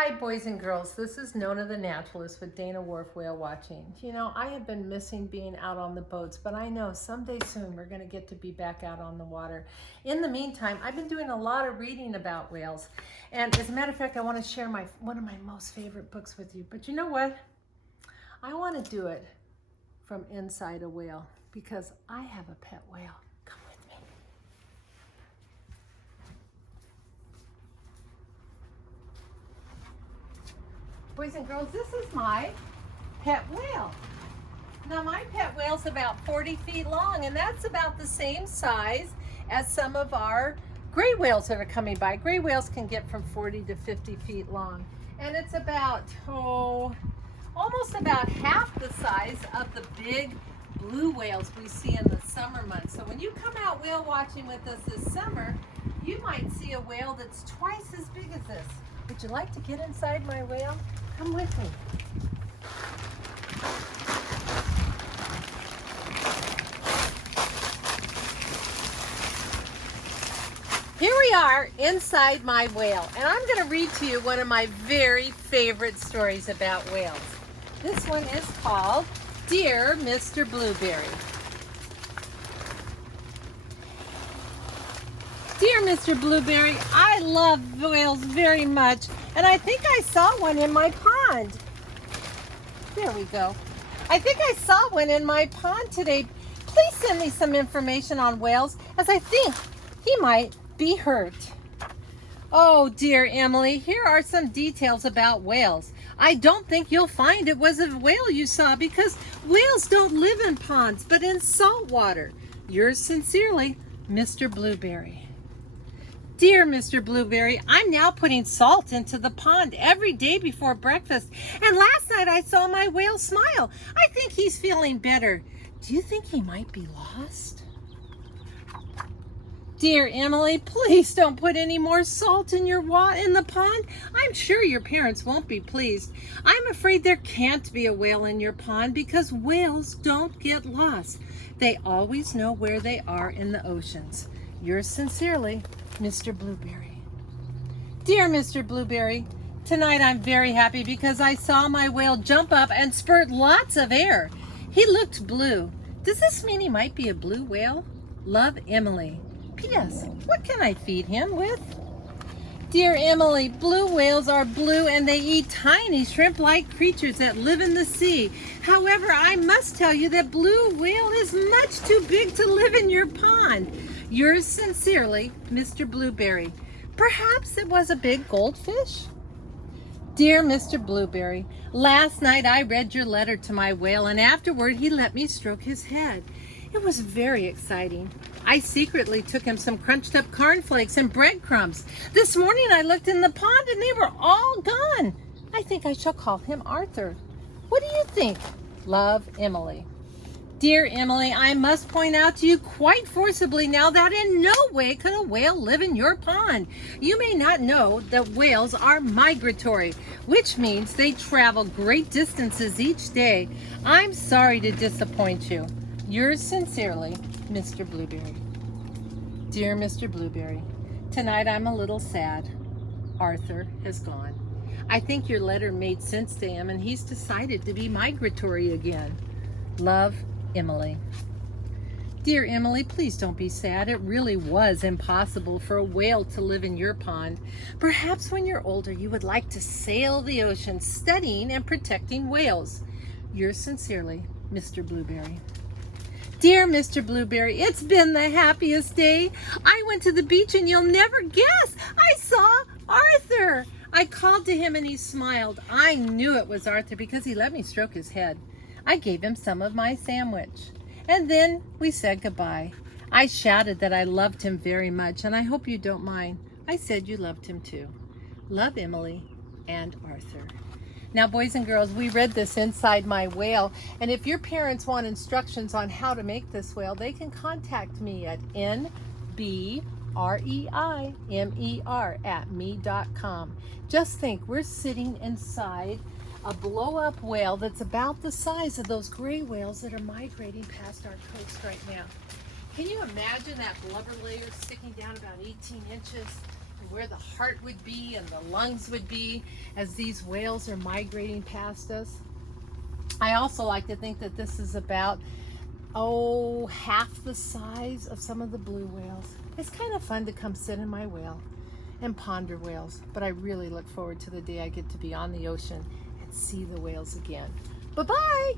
Hi, boys and girls. This is Nona the Naturalist with Dana Wharf Whale Watching. You know, I have been missing being out on the boats, but I know someday soon we're going to get to be back out on the water. In the meantime, I've been doing a lot of reading about whales. And as a matter of fact, I want to share one of my most favorite books with you. But you know what? I want to do it from inside a whale because I have a pet whale. Come with me. Boys and girls, this is my pet whale. Now my pet whale's about 40 feet long, and that's about the same size as some of our gray whales that are coming by. Gray whales can get from 40 to 50 feet long. And it's about, almost about half the size of the big blue whales we see in the summer months. So when you come out whale watching with us this summer, you might see a whale that's twice as big as this. Would you like to get inside my whale? Come with me. Here we are inside my whale, and I'm going to read to you one of my very favorite stories about whales. This one is called Dear Mr. Blueberry. Dear Mr. Blueberry, I love whales very much, and I think I saw one in my pond. There we go. I think I saw one in my pond today. Please send me some information on whales, as I think he might be hurt. Oh, dear Emily, here are some details about whales. I don't think you'll find it was a whale you saw because whales don't live in ponds, but in salt water. Yours sincerely, Mr. Blueberry. Dear Mr. Blueberry, I'm now putting salt into the pond every day before breakfast. And last night I saw my whale smile. I think he's feeling better. Do you think he might be lost? Dear Emily, please don't put any more salt in in the pond. I'm sure your parents won't be pleased. I'm afraid there can't be a whale in your pond because whales don't get lost. They always know where they are in the oceans. Yours sincerely, Mr. Blueberry. Dear Mr. Blueberry, tonight I'm very happy because I saw my whale jump up and spurt lots of air. He looked blue. Does this mean he might be a blue whale? Love, Emily. P.S. What can I feed him with? Dear Emily, blue whales are blue and they eat tiny shrimp-like creatures that live in the sea. However, I must tell you that blue whale is much too big to live in your pond. Yours sincerely, Mr. Blueberry. Perhaps it was a big goldfish? Dear Mr. Blueberry, last night I read your letter to my whale and afterward he let me stroke his head. It was very exciting. I secretly took him some crunched up cornflakes and breadcrumbs. This morning I looked in the pond and they were all gone. I think I shall call him Arthur. What do you think? Love, Emily. Dear Emily, I must point out to you quite forcibly now that in no way could a whale live in your pond. You may not know that whales are migratory, which means they travel great distances each day. I'm sorry to disappoint you. Yours sincerely, Mr. Blueberry. Dear Mr. Blueberry, tonight I'm a little sad. Arthur has gone. I think your letter made sense to him and he's decided to be migratory again. Love, Emily. Dear Emily, please don't be sad. It really was impossible for a whale to live in your pond. Perhaps when you're older you would like to sail the ocean studying and protecting whales. Yours sincerely, Mr. Blueberry. Dear Mr. Blueberry, it's been the happiest day. I went to the beach and you'll never guess, I saw Arthur. I called to him and he smiled. I knew it was Arthur because he let me stroke his head. I gave him some of my sandwich. And then we said goodbye. I shouted that I loved him very much and I hope you don't mind. I said you loved him too. Love, Emily and Arthur. Now, boys and girls, we read this inside my whale, and if your parents want instructions on how to make this whale, they can contact me at nbreimer@me.com. Just think, we're sitting inside a blow-up whale that's about the size of those gray whales that are migrating past our coast right now. Can you imagine that blubber layer sticking down about 18 inches? where the heart would be and the lungs would be as these whales are migrating past us. I also like to think that this is about, half the size of some of the blue whales. It's kind of fun to come sit in my whale and ponder whales, but I really look forward to the day I get to be on the ocean and see the whales again. Bye-bye!